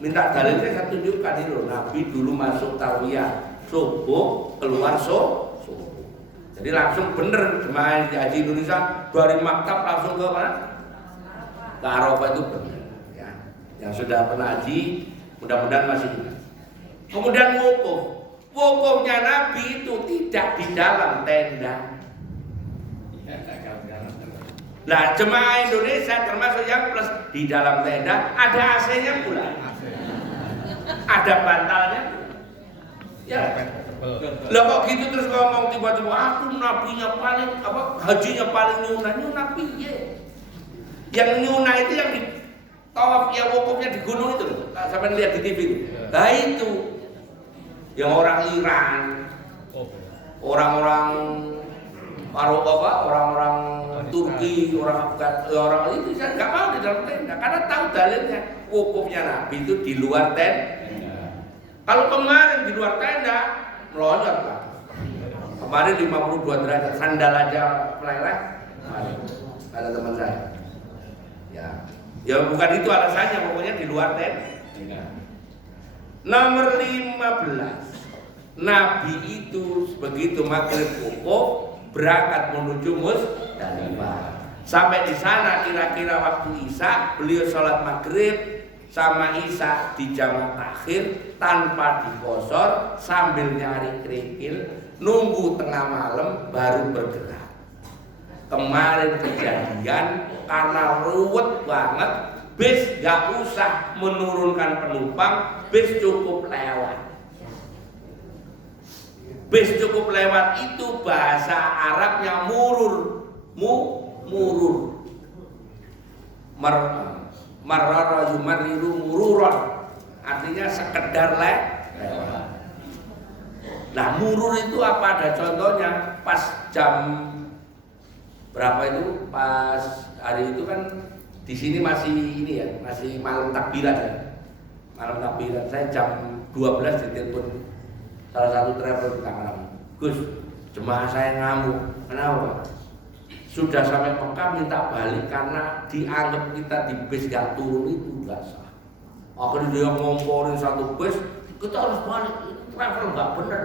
Minta dalilnya saya tunjukkan ini loh, Nabi dulu masuk tarwiyah subuh, keluar subuh. Jadi langsung bener jemaah haji Indonesia dari maktab langsung ke mana? Ke Arafah itu benar, ya. Yang sudah pernah haji, mudah-mudahan masih ingat. Kemudian wukufnya Nabi itu tidak di dalam tenda. Nah, jemaah Indonesia termasuk yang plus di dalam tenda ada AC-nya pula, ada bantalnya. Ya. Lah kok gitu terus ngomong tiba-tiba aku nabinya paling hajinya paling nyunah piye? Yang nyunah itu yang di tawaf ya wukufnya di gunung itu, sampai lihat di TV itu. Nah itu yang orang Iran, orang-orang orang-orang Turki, orang itu saya nggak mau di dalam tenda karena tahu dalilnya wukufnya Nabi itu di luar tenda. Kalau kemarin di luar tenda melonjak lah. Kemarin 52 derajat, sandal aja meleleh. Kata teman saya. Ya bukan itu alasannya, pokoknya di luar tenda. Nomor 15. Nabi itu begitu maghrib wukuf berangkat menuju Musdalifah. Sampai di sana kira-kira waktu Isya, beliau sholat maghrib sama Isya di jamak takhir tanpa dikosor sambil nyari kerikil, nunggu tengah malam baru bergerak. Kemarin kejadian karena ruwet banget, bis gak usah menurunkan penumpang, bis cukup lewat. Bis cukup lewat itu bahasa Arabnya murur, murur. Marrara yumarriru mururan, artinya sekedar lewat. Nah murur itu apa? Ada contohnya pas jam berapa itu? Pas hari itu kan di sini masih ini ya, masih malam takbiran ya. Malam takbiran saya jam 12 ditelepon salah satu travel di Tangerang. Gus, jemaah saya ngamuk. Kenapa? Sudah sampai Mekah minta balik karena dianggap kita di bis gak turun itu gak sah. Akhirnya dia ngomporin satu bis, kita harus balik. Itu travel gak bener.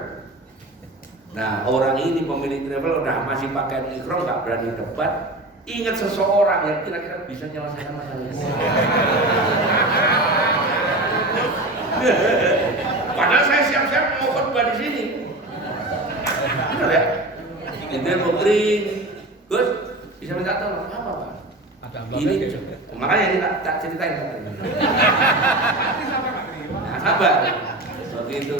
Nah orang ini pemilik travel udah masih pakai ihram gak berani debat. Ingat seseorang yang kira-kira bisa menyelesaikan masalah ini. Padahal saya siap-siap mau khotbah di sini. Benar ya? Itu mau kering. Gus, bisa minta tolong apa Pak? Ini makanya ini tak ceritain tadi. Sabar. Begitu.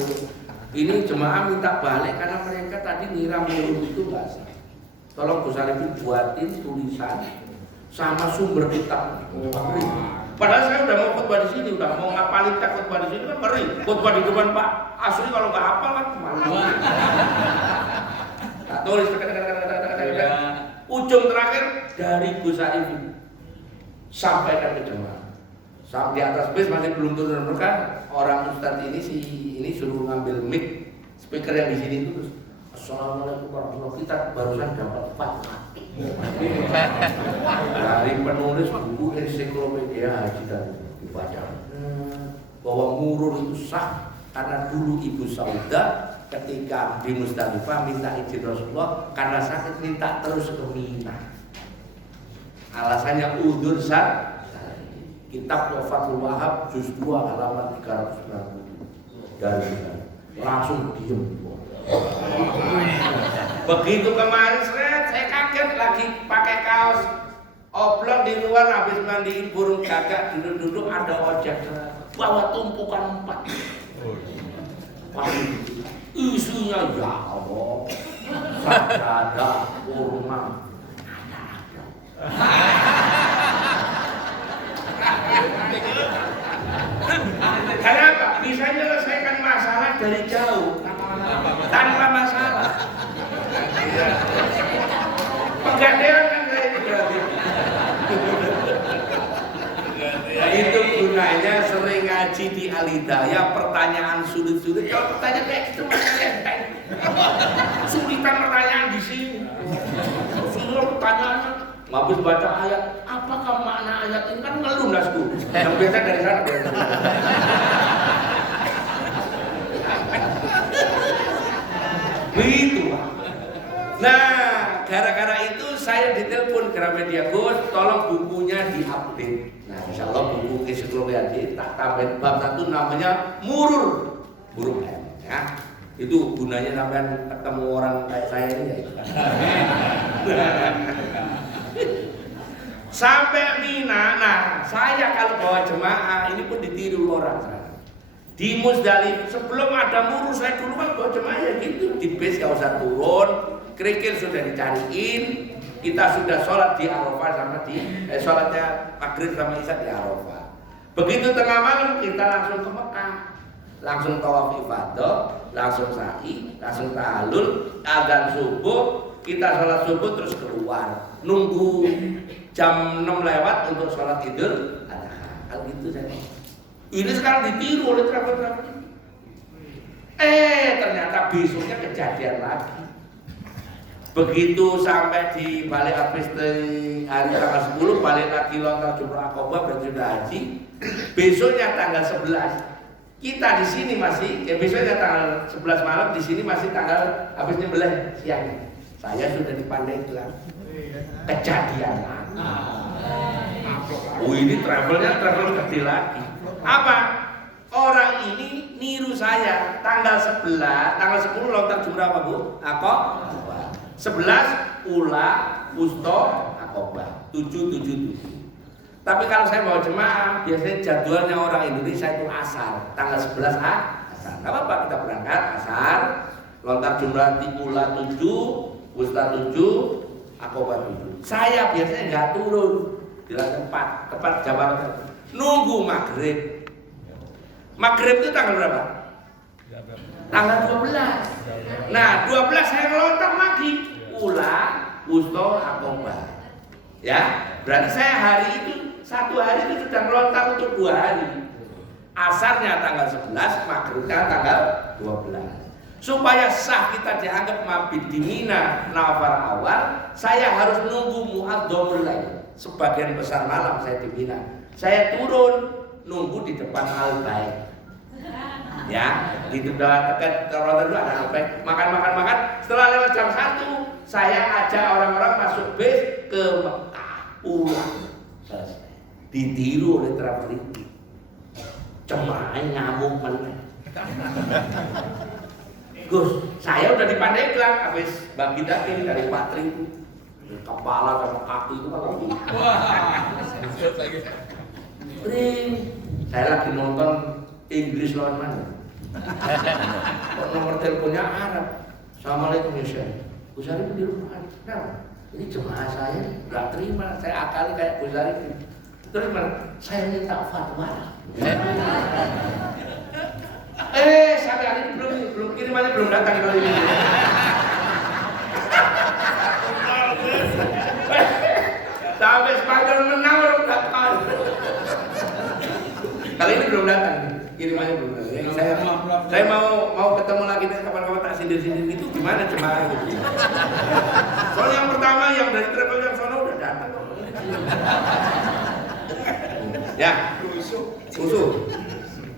Ini jemaah minta balik karena mereka tadi ngira mulut itu nggak sah. Tolong Gus Alifin buatin tulisan sama sumber kitab. Padahal saya udah mau khotbah di sini, udah mau ngapalin tak khotbah di sini kan ngeri. Khotbah di depan Pak Asri kalau nggak hafal kan malu. Tak tulis ujung terakhir dari Gus Alifin sampaikan ke jemaah. Sampai di atas bis masih belum turun kan orang ustadz ini suruh ngambil mic speaker yang di sini itu terus Assalamualaikum warahmatullahi wabarakatuh, kita barusan dapat fatwa dari penulis buku ensiklopedia haji dan ibadah bahwa murur itu sah karena dulu Ibu Saudah ketika di Musdalifah minta izin Rasulullah karena sakit minta terus ke Mina. Alasannya udzur sah. Kitab Fathul Wahab juz 2 halaman 390 dari Mina. Langsung diem. Begitu kemarin saya kaget lagi pakai kaos oblong di luar habis mandiin burung gagak, duduk-duduk ada ojek bawa tumpukan 4. Isinya ya Allah, sajadah, kurma. Kenapa? Bisa menyelesaikan masalah dari jauh tanpa masalah. Pegadean kan kayak gitu. Itu gunanya sering ngaji di Al-Hidayah, pertanyaan sulit-sulit. Kalau pertanyaan kayak gitu macam enteng. Sulitan pertanyaan di sini. Semua pertanyaannya habis baca ayat, apakah makna ayat ini kan ngelundasku. Yang biasa dari sana. Begitu. Nah, gara-gara itu saya ditelepon Gramedia, Gus, tolong bukunya diupdate. Nah, insya Allah buku ensiklopedia tak tambahin bab 1 namanya Murur, huruf M. Ya. Itu gunanya sampai ketemu orang kayak saya ini ya. Sampai Mina, nah saya kalau bawa jemaah ini pun ditiru orang saya. Di Musdalifah sebelum ada Murur saya dulu kan bawa jemaah ya gitu, di base gak usah turun, kerikil sudah dicariin, kita sudah sholat di Arafah sama sholatnya maghrib sama isya di Arafah. Begitu tengah malam kita langsung ke Mekah, langsung tawaf ifadah, langsung sa'i, langsung tahlul, adzan subuh, kita sholat subuh terus keluar, nunggu jam 6 lewat untuk sholat Idul Adha. Kalau gitu saya. Ini sekarang ditiru oleh travel-travel ini. Ternyata besoknya kejadian lagi. Begitu sampai di balik habis dari hari tanggal 10 balik lagi lontar Jumrah Aqobah berarti sudah haji. Besoknya tanggal 11 kita di sini masih, besoknya tanggal 11 malam di sini masih tanggal habis nyembelih siang. Saya sudah di Pandeglang. Kejadian lagi. Oh ini travel gede lagi. Apa? Orang ini niru saya tanggal 11, tanggal 10 lontar Jumrah apa Bu? Aqobah. 11 Ula, Wusto, Aqobah. 777. Tapi kalau saya bawa jemaah, biasanya jadwalnya orang Indonesia itu asar. Tanggal 11 asar. Gak apa-apa kita berangkat asar, lontar Jumrah di Ula 7, Wusta 7, Aqobah 7. Saya biasanya nggak turun di lantai 4, tepat Jawa. Nunggu maghrib. Maghrib itu tanggal berapa? Tanggal 12. Nah, 12 saya ngelontar lagi. Ula, Wusto, Aqobah. Ya, berarti saya hari itu satu hari itu sudah ngelontar untuk 2 hari. Asarnya tanggal 11, maghribnya tanggal 12. Supaya sah kita dianggap mabit di Mina nafar awal, saya harus nunggu muadzamul lail. Sebagian besar malam saya di Mina. Saya turun nunggu di depan Al-Bait. Ya, di dekat Rotterdam itu ada Al-Bait. Makan. Setelah lewat jam 1, saya ajak orang-orang masuk base ke Mekah. Pulang. Selesai. Ditiru oleh traveling. Cemain ngamuk meneh. Gus, saya udah di Pandeglang habis bagi daging dari Patri itu. Kepala sama kaki itu kan lagi. Lagi. Saya lagi nonton Inggris lawan mana? Kok nomor teleponnya Arab? Assalamualaikum ya Syekh. Gus Arif di rumah. Nah, ini jemaah saya nggak terima. Saya akali kayak Gus Arif. Terus mana? Saya minta fatwa. Sampai hari ini belum kirimannya belum datang kalau ini. Sampai Spanyol menang belum datang. Kali ini belum datang, kirimannya belum datang. Saya mau ketemu lagi kapan-kapan tak sindir-sindir itu gimana jemaah gitu. Soalnya yang pertama yang dari travel yang sono udah datang. Ya, usul.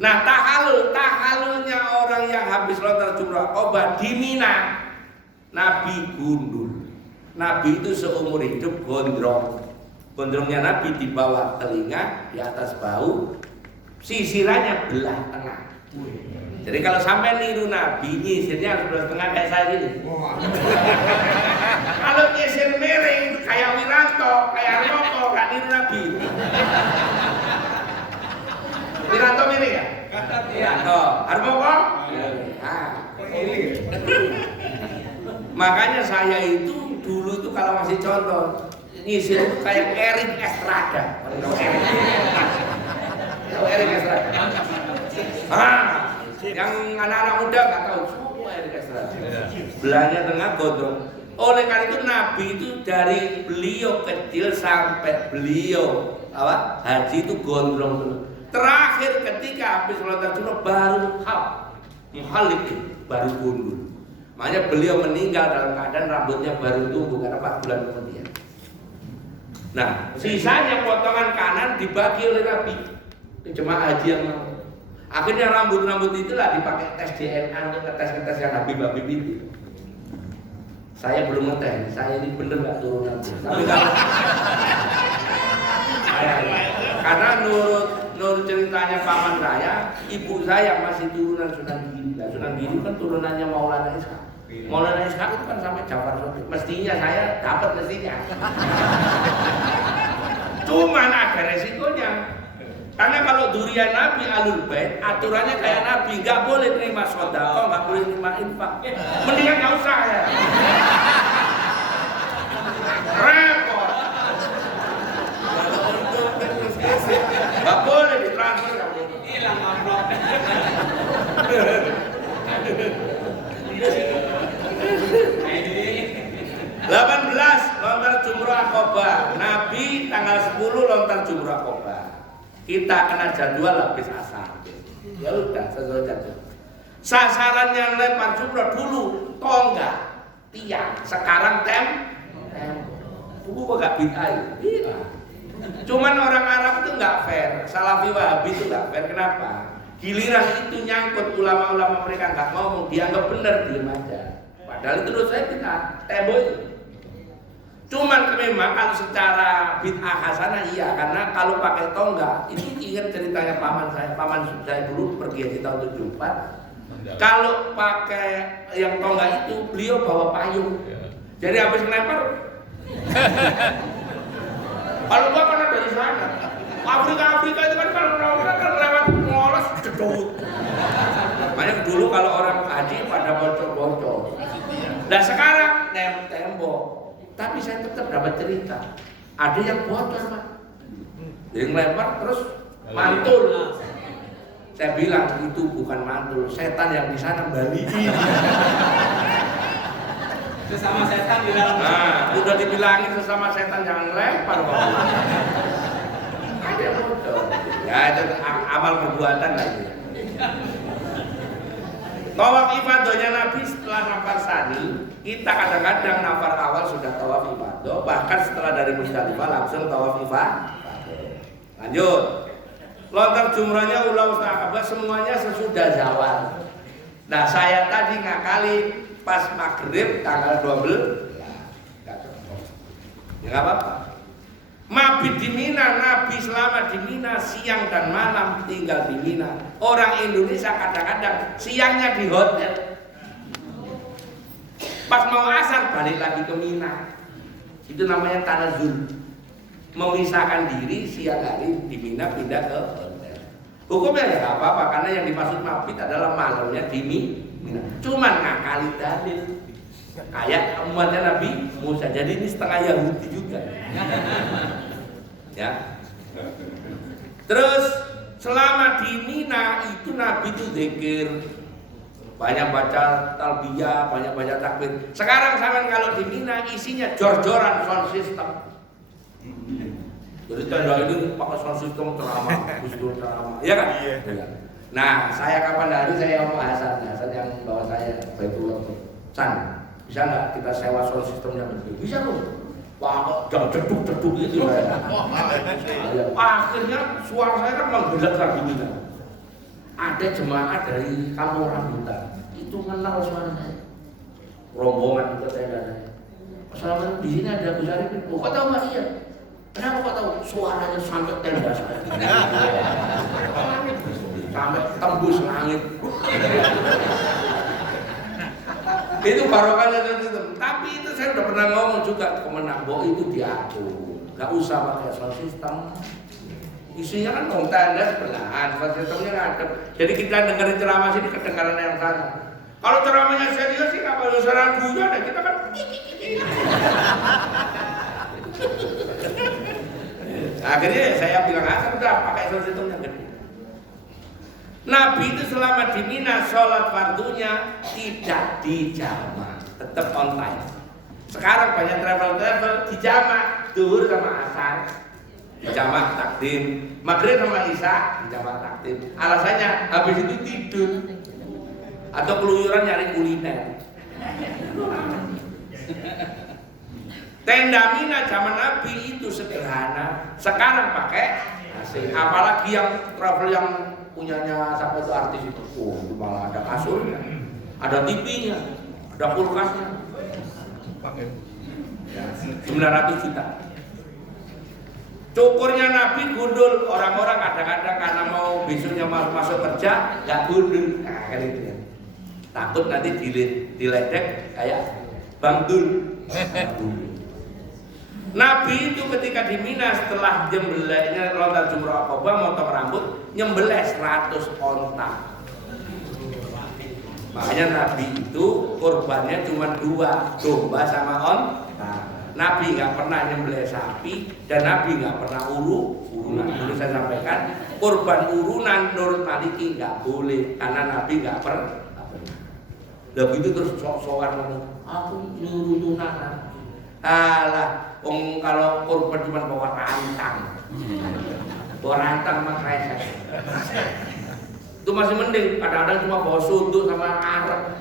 Nah, tahalulnya orang yang habis lontar Jumrah Aqobah di Mina, Nabi gundul. Nabi itu seumur hidup gondrong. Gondrongnya Nabi di bawah telinga, di atas bahu, sisirannya belah tengah. Jadi kalau sampai niru Nabi, nyisirnya harus belah tengah kayak saya gini. Kalau nyisir miring kayak Wiranto, kayak Roko, gak niru Nabi. Wiranto ini ya? Wiranto. Harmoko? Nah. Makanya saya itu dulu itu kalau masih contoh nyisir itu kayak Erik Estrada. Tahu Erik Estrada? Yang anak-anak muda nggak tahu semua Erik Estrada. Belanya tengah gondrong. Oleh karena itu Nabi itu dari beliau kecil sampai beliau haji itu gondrong dulu. Terakhir ketika habis sholat Jumat baru muhalik, baru gundul. Makanya beliau meninggal dalam keadaan rambutnya baru tumbuh karena 4 bulan kemudian. Nah, sisanya potongan kanan dibagi oleh Nabi. Jemaah haji yang mau. Akhirnya rambut-rambut itulah dipakai tes DNA untuk ngetes yang Habib-Habib itu. Saya belum ngetes, saya ini bener nggak turunan. Tapi kalau karena menurut ceritanya paman saya, ibu saya masih turunan Sunan Giri. Nah, Sunan Giri kan turunannya Maulana Ishaq. Maulana Ishaq itu kan sampai Jafar Shadiq. Mestinya saya dapat mestinya. Cuman ada resikonya. Karena kalau durian Nabi Alul Bait, aturannya kayak Nabi, nggak boleh terima sedekah, nggak boleh terima infak. Mendingan nggak usah ya. Repot. Nggak boleh ditransfer. Hilang amplop. 18 lontar jumroh Aqobah. Nabi tanggal 10 lontar jumroh Aqobah. Kita kena jadwal habis asar. Ya udah sesuai jadwal. Sasaran yang lempar jumroh dulu tonggak, tiang. Sekarang dulu agak bid'ah. Cuman orang Arab itu nggak fair. Salafi Wahabi itu nggak fair. Kenapa? Giliran itu nyangkut ulama-ulama mereka nggak ngomong, dianggap benar, diem aja. Padahal itu menurut saya bid'ah. Tebo itu. Cuman memang kalau secara bid'ah hasanah iya, karena kalau pakai tonggak itu ingat ceritanya paman saya dulu pergi haji tahun 74. Kalau pakai yang tonggak itu beliau bawa payung. Jadi habis ngelempar kalau gua pernah dari sana Afrika itu kan kalau lewat ngolos jedut. Makanya dulu kalau orang haji pada bocor-bocor. Nah sekarang tembok. Tapi saya tetap dapat cerita. Ada yang bocor, Pak. Yang lempar terus mantul. Saya bilang itu bukan mantul, setan yang di sana balikin. Sesama setan di dalam. Nah, udah dibilangin sesama setan jangan lempar, Pak. Ada yang bocor. Ya itu amal perbuatan lagi. Tawaf ifadohnya Nabi setelah nafar sani, kita kadang-kadang nafar awal sudah tawaf ifadoh, bahkan setelah dari Musdalifah langsung tawaf ifadoh. Lanjut, lontar jumrahnya ulah Aqobah semuanya sesudah zawal. Nah saya tadi ngakali pas maghrib tanggal 12. Ya nggak apa-apa. Mabit di Mina, Nabi selama di Mina siang dan malam tinggal di Mina. Orang Indonesia kadang-kadang siangnya di hotel. Pas mau asar balik lagi ke Mina. Itu namanya tanazul. Memisahkan diri siang hari di Mina pindah ke hotel. Hukumnya ya nggak apa-apa karena yang dimaksud mabit adalah malamnya di Mina. Cuman ngakali dalil. Kayak umatnya Nabi Musa. Jadi ini setengah Yahudi juga. Ya. Terus selama di Mina itu Nabi itu zikir, banyak baca talbiyah, banyak baca takbir. Sekarang sampean kalau di Mina isinya jor-joran sound system. Jadi tenda ini pakai sound system ceramah, Gusdur ceramah, ya kan? Iya. Nah, saya kapan hari saya ngomong Hasan yang bawa saya Baitullah San. Bisa nggak kita sewa sound systemnya? Bisa loh. Wah kok deduk-deduk gitu ya. Akhirnya suara saya kan menggelegar di Mina. Ada jemaah dari Kampung Rambutan itu kenal suara saya. Rombongan ke tenda saya. Assalamualaikum, di sini ada Gus Arifin. Oh, kok tahu nggak? Iya. Kenapa kok tahu? Suaranya sampai tenda saya. Sampai tembus langit. Itu barokahnya itu. Tapi itu saya udah pernah ngomong juga ke Menambo itu diatur. nggak usah pakai sound system. Isinya kan ngomong tanda sebelahan, sound systemnya ngadep. Jadi kita dengerin ceramah sini kedengaran yang sana. Kalau ceramahnya serius sih nggak perlu suara guyon, nah kita kan. Akhirnya saya bilang udah pakai sound system yang gede. Nabi itu selama di Mina sholat fardunya tidak dijamak, tetap on time. Sekarang banyak travel dijamak, zuhur sama asar dijamak takdim, maghrib sama isya dijamak takdim. Alasannya habis itu tidur atau keluyuran nyari kuliner. Tenda Mina zaman Nabi itu sederhana, sekarang pakai AC. Apalagi yang travel yang punyanya siapa itu artis itu, itu malah ada kasurnya, ada TV-nya, ada kulkasnya, 900 juta. Cukurnya Nabi gundul, orang-orang kadang-kadang karena mau besoknya masuk kerja nggak gundul, nah kayak gitu ya. Takut nanti diledek kayak Bang Dul. Nabi itu ketika di Mina setelah nyembelihnya lontar jumrah Aqabah motong rambut nyembelih 100 onta. Makanya Nabi itu korbannya cuma 2, domba sama onta. Nabi nggak pernah nyembelih sapi dan Nabi nggak pernah urunan. Dulu saya sampaikan korban urunan menurut Maliki nggak boleh karena Nabi nggak pernah. Lalu itu terus sok-sokan aku nyuruh tunanan. Alah, kalau korban cuma bawa rantang mah kresek. Itu masih mending, kadang-kadang cuma bawa sunduk sama arep.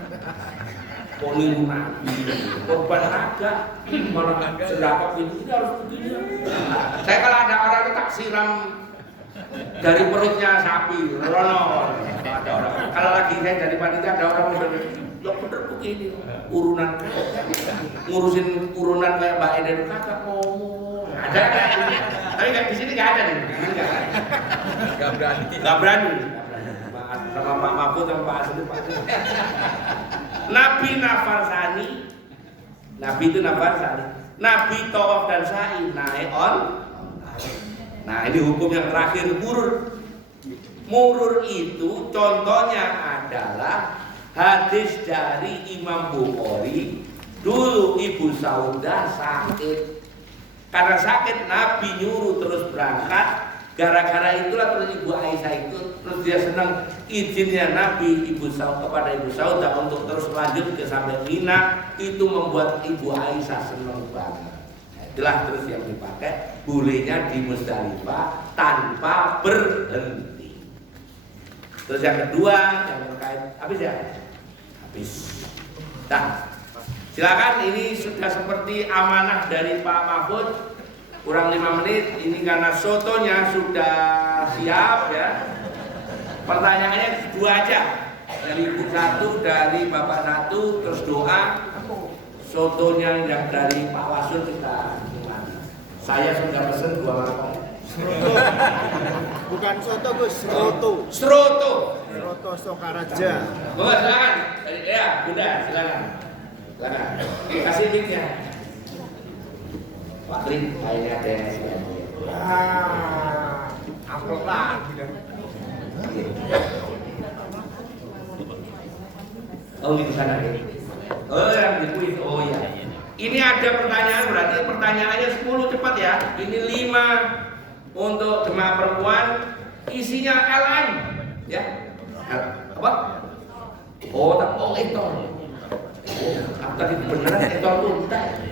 Kok niru Nabi, korban agak malah sedapat ini harus begini. Saya kalau ada orang itu tak siram dari perutnya sapi, rono. Ada orang. Kalau lagi saya dari panitia ada orang yang ya bener begini, urunan ngurusin urunan kayak Mbak Eden kagak ngomong. Ada kan? Tapi nggak di sini nggak ada nih. Nggak berani. Sama Pak Mahfud sama Pak Asli Pak. Nabi Nafarsani, Nabi itu Nafarsani. Nabi tawaf dan sa'i naik on. Nah ini hukum yang terakhir murur. Murur itu contohnya adalah hadis dari Imam Bukhari. Dulu Ibu Saudah sakit, karena sakit Nabi nyuruh terus berangkat. Gara-gara itulah terus Ibu Aisyah itu terus dia senang izinnya Nabi kepada Ibu Saudah untuk terus lanjut ke sampai Mina. Itu membuat Ibu Aisyah senang banget. Itulah terus yang dipakai bolehnya di Musdalifah tanpa berhenti. Terus yang kedua yang terkait habis ya. Habis. Nah, silakan, ini sudah seperti amanah dari Pak Mahfud. Kurang 5 menit, ini karena sotonya sudah siap ya. Pertanyaannya 2 aja. Dari Ibu 1, dari Bapak 1, terus doa. Sotonya yang dari Pak Wasun kita gimana? Saya sudah pesen 2 mangkok. Bukan soto Gus, seroto. Seroto. Seroto Sokaraja. Bapak silakan. Ya, Bunda silakan. Silakan. Kasih mic-nya. Pak Trin, kayaknya ada yang Amplop lagi dah. Oh di sana ya. Oh yang di kuis. Oh ya. Ini ada pertanyaan, berarti pertanyaannya 10 cepat ya. Ini 5 untuk jemaah perempuan. Isinya LM ya. Apa? Oh etol. Oh, tadi beneran etol tuntai.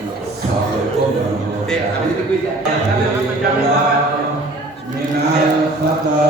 Assalamualaikum warahmatullahi Ya, habis itu kuis ya. Sambil menjawab. wabarakatuh. Minal khata